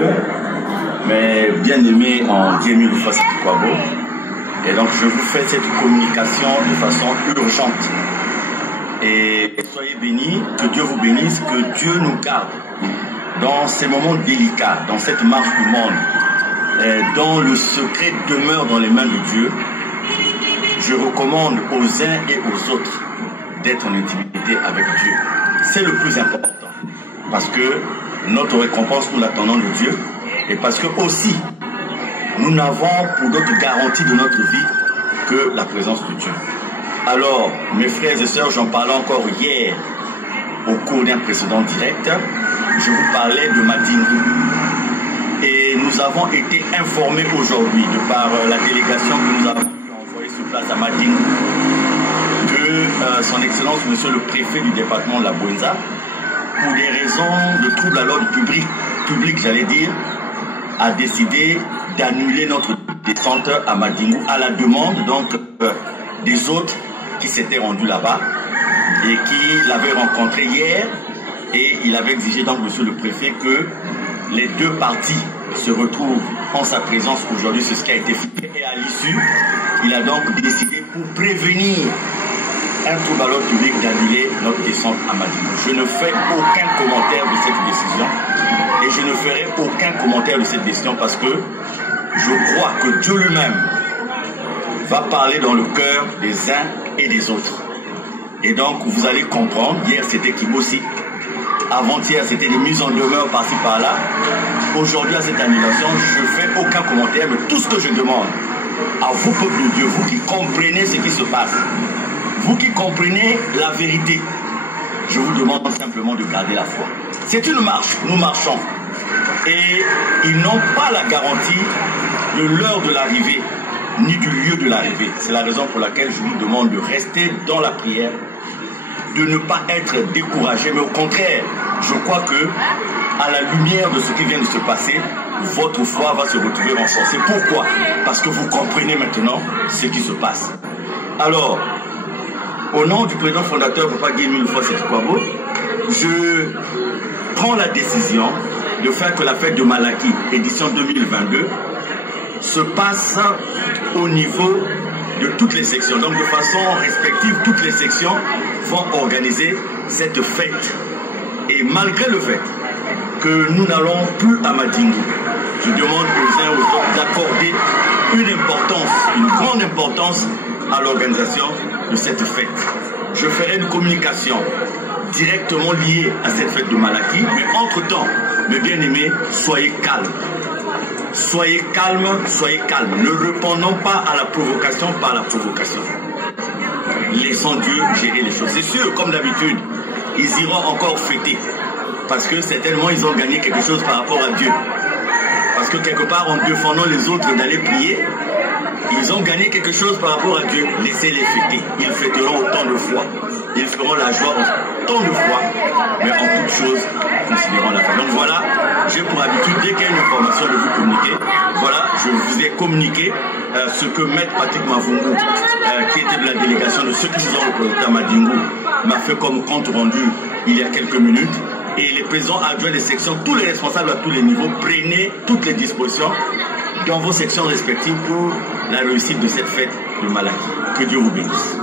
Dieu, mes bien-aimés en Dieu Face Kwabo. Et donc je vous fais cette communication de façon urgente. Et soyez bénis, que Dieu vous bénisse, que Dieu nous garde dans ces moments délicats, dans cette marche du monde, dont le secret demeure dans les mains de Dieu. Je recommande aux uns et aux autres d'être en intimité avec Dieu. C'est le plus important. Parce que notre récompense, nous l'attendons de Dieu. Et parce que aussi, nous n'avons pour d'autres garanties de notre vie que la présence de Dieu. Alors, mes frères et sœurs, j'en parlais encore hier au cours d'un précédent direct. Je vous parlais de Madingu. Et nous avons été informés aujourd'hui, de par la délégation que nous avons envoyée sur place à Madingu, que son Excellence, Monsieur le Préfet du département de la Bouenza, pour des raisons de troubles à l'ordre public, j'allais dire, a décidé d'annuler notre descente à Madingu à la demande donc des autres qui s'étaient rendus là-bas et qui l'avaient rencontré hier, et il avait exigé donc Monsieur le Préfet que les deux parties se retrouvent en sa présence aujourd'hui. C'est ce qui a été fait, et à l'issue il a donc décidé, pour prévenir un trouble à l'ordre public, d'annuler notre descente à Madingu. Je ne fais aucun commentaire de cette décision et je ne ferai aucun commentaire de cette décision parce que je crois que Dieu lui-même va parler dans le cœur des uns et des autres. Et donc vous allez comprendre, hier c'était Kibossi, avant-hier c'était des mises en demeure par-ci par-là, aujourd'hui à cette annulation je ne fais aucun commentaire, mais tout ce que je demande à vous, peuple de Dieu, vous qui comprenez ce qui se passe, vous qui comprenez la vérité, je vous demande simplement de garder la foi. C'est une marche, nous marchons. Et ils n'ont pas la garantie de l'heure de l'arrivée, ni du lieu de l'arrivée. C'est la raison pour laquelle je vous demande de rester dans la prière, de ne pas être découragé, mais au contraire, je crois que, à la lumière de ce qui vient de se passer, votre foi va se retrouver renforcée. Pourquoi? Parce que vous comprenez maintenant ce qui se passe. Alors, au nom du président fondateur Papa Guy Face Kwabo, je prends la décision de faire que la fête de Malaki, édition 2022, se passe au niveau de toutes les sections. Donc de façon respective, toutes les sections vont organiser cette fête. Et malgré le fait que nous n'allons plus à Madingu, je demande aux uns et aux autres d'accorder une grande importance à l'organisation de cette fête. Je ferai une communication directement liée à cette fête de Malaki, mais entre-temps, mes bien-aimés, soyez calmes. Soyez calmes, soyez calmes. Ne répondons pas à la provocation par la provocation. Laissons Dieu gérer les choses. C'est sûr, comme d'habitude, ils iront encore fêter. Parce que certainement, ils ont gagné quelque chose par rapport à Dieu. Parce que quelque part, en défendant les autres d'aller prier, ils ont gagné quelque chose par rapport à Dieu. Laissez-les fêter. Ils fêteront autant de foi. Ils feront la joie autant de foi. Mais en toute chose, considérons la foi. Donc voilà, j'ai pour habitude, dès qu'il y a une information, de vous communiquer. Voilà, je vous ai communiqué ce que Maître Patrick Mavungu, qui était de la délégation de ceux qui nous ont représentés à Madingu, m'a fait comme compte rendu il y a quelques minutes. Et les présidents adjoints des sections, tous les responsables à tous les niveaux, prenez toutes les dispositions dans vos sections respectives pour la réussite de cette fête de Malaki. Que Dieu vous bénisse.